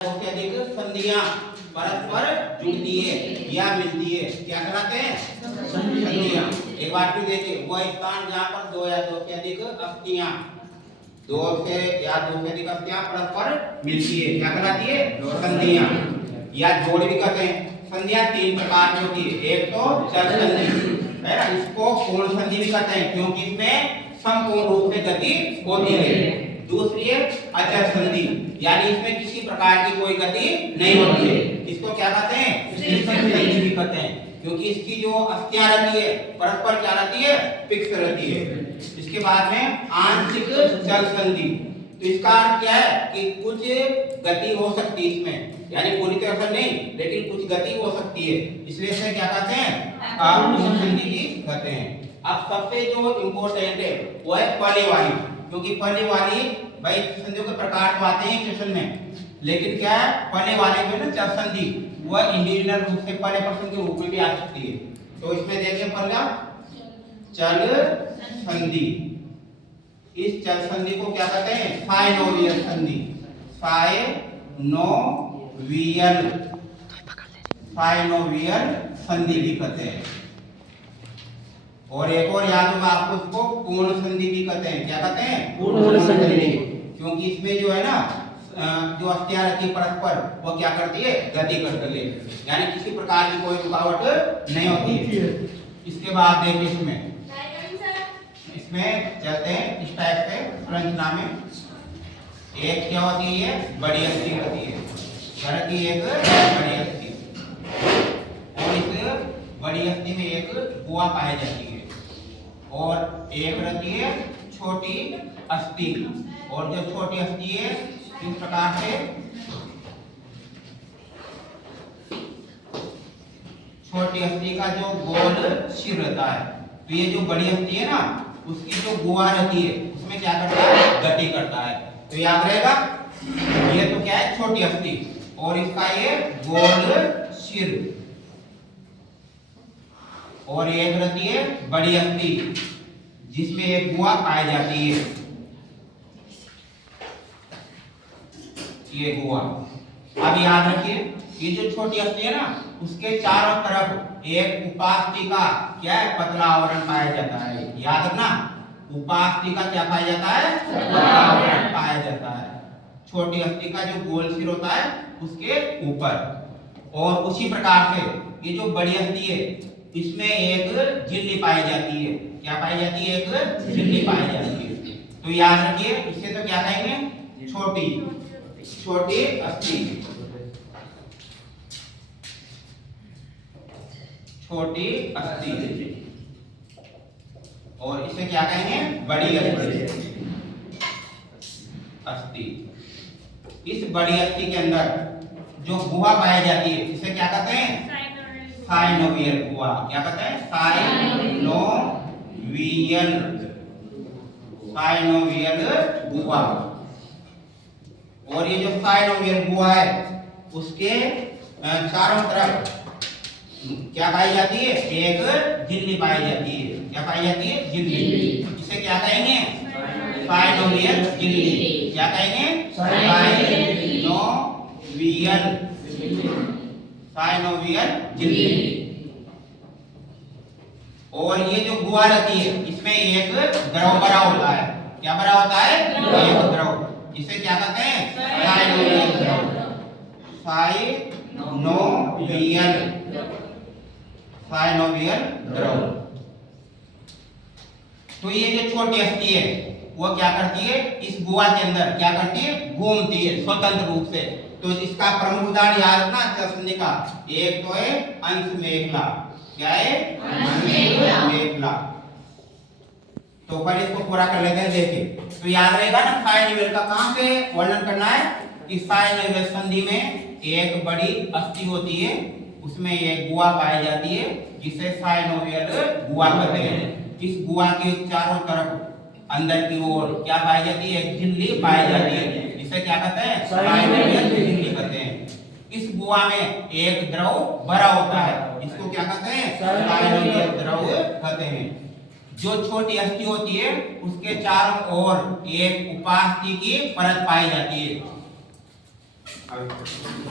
से अधिक संधियां परस्पर जुड़ती है या मिलती है, क्या कहलाते हैं? संधियां। एक बार फिर देखिए, वो स्थान जहाँ पर दो या दो से अधिक अस्थियां परस्पर मिलती है, क्या कहलाती है? संधियां। या जोड़ भी कहते हैं। संधियां तीन प्रकार की होती है। एक तो चल संधि है ना, इसको पूर्ण संधि भी कहते हैं क्योंकि इसमें संपूर्ण रूप से गति होती है। दूसरी है अचल संधि, यानी इसमें किसी प्रकार की कोई गति नहीं होती है, इसको क्या कहते हैं? स्थिर संधि भी कहते हैं क्योंकि इसकी जो अस्थियां रहती है परस्पर क्या रहती है? फिक्स रहती है। इसके बाद में आंशिक चल संधि, तो इसका अर्थ क्या है कि कुछ गति हो सकती है इसमें, यानी पूरी तरह से नहीं लेकिन कुछ गति हो सकती है, इसलिए इसे क्या कहते हैं? आंशिक संधि भी कहते हैं। अब सबसे जो इम्पोर्टेंट है वो है पहले वाली, क्योंकि पहले वाली भाई संधियों के प्रकार तो आते हैं क्वेश्चन में, लेकिन क्या है पहले वाले में ना चल संधि वह इंडिविजुअल रूप से पहले पर्सन के रूप में भी आ सकती है। तो इसमें देखिए पहला चल संधि, इस चल संधि को क्या कहते हैं? साइनोवियल संधि। साइनोवियल संधि भी कहते हैं। और एक और याद होगा आपको, इसको पूर्ण संधि भी कहते हैं। क्या कहते हैं? पूर्ण संधि, क्योंकि इसमें जो है ना जो अस्थियां रहती है परस्पर वो क्या करती है? गति करती है, यानी किसी प्रकार की कोई रुकावट नहीं होती है। इसके बाद देखिए इसमें चलते हैं इस टाइप से संरचना में। एक क्या होती है? बड़ी अस्थि होती है, घर की एक बड़ी अस्थि, और इस बड़ी अस्थि में एक गुहा पाई जाती है, और एक रहती है छोटी अस्थि, और जो छोटी अस्थि है इस प्रकार से छोटी अस्थि का जो गोल सिर रहता है, तो ये जो बड़ी अस्थि है ना उसकी जो गुहा रहती है उसमें क्या करता है? गति करता है। तो याद रहेगा, ये तो क्या है? छोटी अस्थि, और इसका ये गोल सिर, और एक रहती है बड़ी अस्थि जिसमें एक गुहा पाई जाती है, ये गुहा। अब याद रखिए, ये जो छोटी अस्थि है ना उसके चारों तरफ एक उपास्थि का क्या है? पतला आवरण पाया जाता है। याद रखना, उपास्थि का क्या पाया जाता है? पतला आवरण पाया जाता है छोटी अस्थि का जो गोल सिर होता है उसके ऊपर। और उसी प्रकार से ये जो बड़ी अस्थि है इसमें एक झिल्ली पाई जाती है। क्या पाई जाती है? एक झिल्ली पाई जाती है। तो याद रखिए, इसे तो क्या कहेंगे? छोटी अस्थि, छोटी अस्थि, और इसे क्या कहेंगे? बड़ी अस्थि। इस बड़ी अस्थि के अंदर जो गुहा पाई जाती है इसे क्या कहते हैं? साइनोवियल गुहा। क्या कहते हैं? साइनोवियल गुहा। और ये जो साइनोवियल गुहा है उसके चारों तरफ क्या पाई जाती है? एक झिल्ली पाई जाती है। क्या पाई जाती है? झिल्ली। इसे क्या कहेंगे? साइनोवियल झिल्ली। क्या कहेंगे? साइनोवियल झिल्ली। और ये जो गुहा रहती है इसमें एक द्रव भरा होता है। क्या भरा होता है? एक द्रव, इसे क्या कहते हैं? साइनोवियल द्रव। साइनोवियल द्रव। तो ये जो छोटी अस्थि है वो क्या करती है? इस गुहा के अंदर क्या करती है? घूमती है स्वतंत्र रूप से। तो इसका प्रमुख उदाहरण याद रखना चल संधि का। एक तो है अंश मेखला। क्या है? अंश मेखला। तो पहले इसको पूरा कर लेते हैं। देखिए, तो याद रहेगा ना साइनोवियल का कहां से वर्णन करना है? कि साइनोवियल संधि में एक बड़ी अस्थि होती है, उसमें एक गुहा पाई जाती है जिसे साइनोवियल गुहा कहते हैं। इस गुहा के चारों तरफ अंदर की ओर क्या पाई जाती है? एक झिल्ली पाई जाती है, इसे क्या कहते हैं? साइनोवियल झिल्ली कहते हैं। इस गुहा में एक द्रव भरा होता है, इसको क्या कहते हैं? साइनोवियल द्रव कहते हैं। जो छोटी अस्थि होती है उसके चारों ओर एक उपास्थि की परत पाई जाती है, आगे।